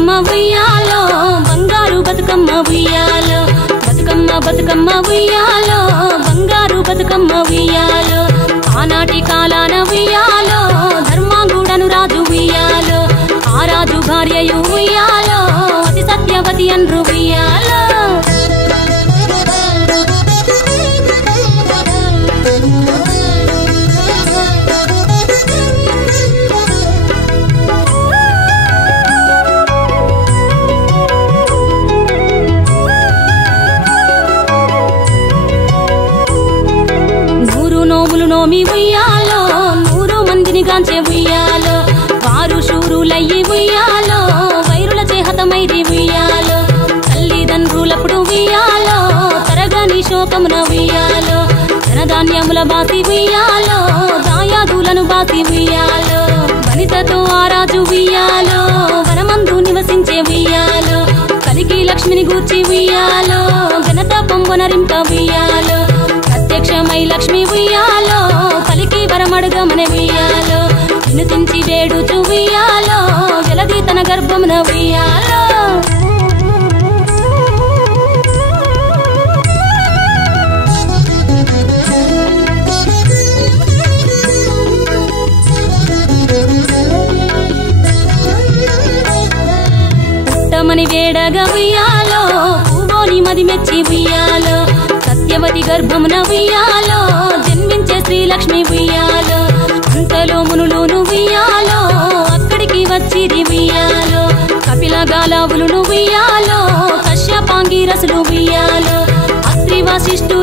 బతుకమ్మ ఉయ్యాలో బంగారు బతుకమ్మ ఉయ్యాలో బతుకమ్మ బతుకమ్మ ఉయ్యాలో బంగారు బతుకమ్మ ఉయ్యాలో ఆనాటి కాలాన ఉయ్యాలో ధర్మాంగుడను రాజు ఉయ్యాలో ఆ రాజు భార్యయు ఉయ్యాలో అతి సత్యవతి అన్రు ఉయ్యాలో నోమి ఉయ్యాలో 100 మందిని గాంచే ఉయ్యాలో వారు శూరులయ్యి ఉయ్యాలో వైరుల చేహతమైది ఉయ్యాలో తల్లిదండ్రులప్పుడు ఉయ్యాలో తరగని శోకమున ఉయ్యాలో ధనధాన్యముల బాసి ఉయ్యాలో దాయాదులను బాసి ఉయ్యాలో వనితతో ఆరాజు ఉయ్యాలో వనమందు నివసించే ఉయ్యాలో కలికి లక్ష్మిని గూర్చి ఉయ్యాలో ఘనత పొంగునరింప ఉయ్యాలో ప్రత్యక్షమై లక్ష్మి ఉయ్యాలో పలికి వరమడుగమన ఉయ్యాలో వినుతించి వేడుచు ఉయ్యాలో జలది తన గర్భమున ఉయ్యాలో పుట్టమని వేడగా ఉయ్యాలో పూవోని మది మెచ్చి ఉయ్యాలో సత్యవతి గర్భమున ఉయ్యాలో జన్మించే శ్రీలక్ష్మి ఉయ్యాలో అంతలో మునులును ఉయ్యాలో అక్కడికి వచ్చిరి ఉయ్యాలో కపిల గాలావులు ఉయ్యాలో కశ్యపాంగి రసులు ఉయ్యాలో అత్రి వశిష్ఠులు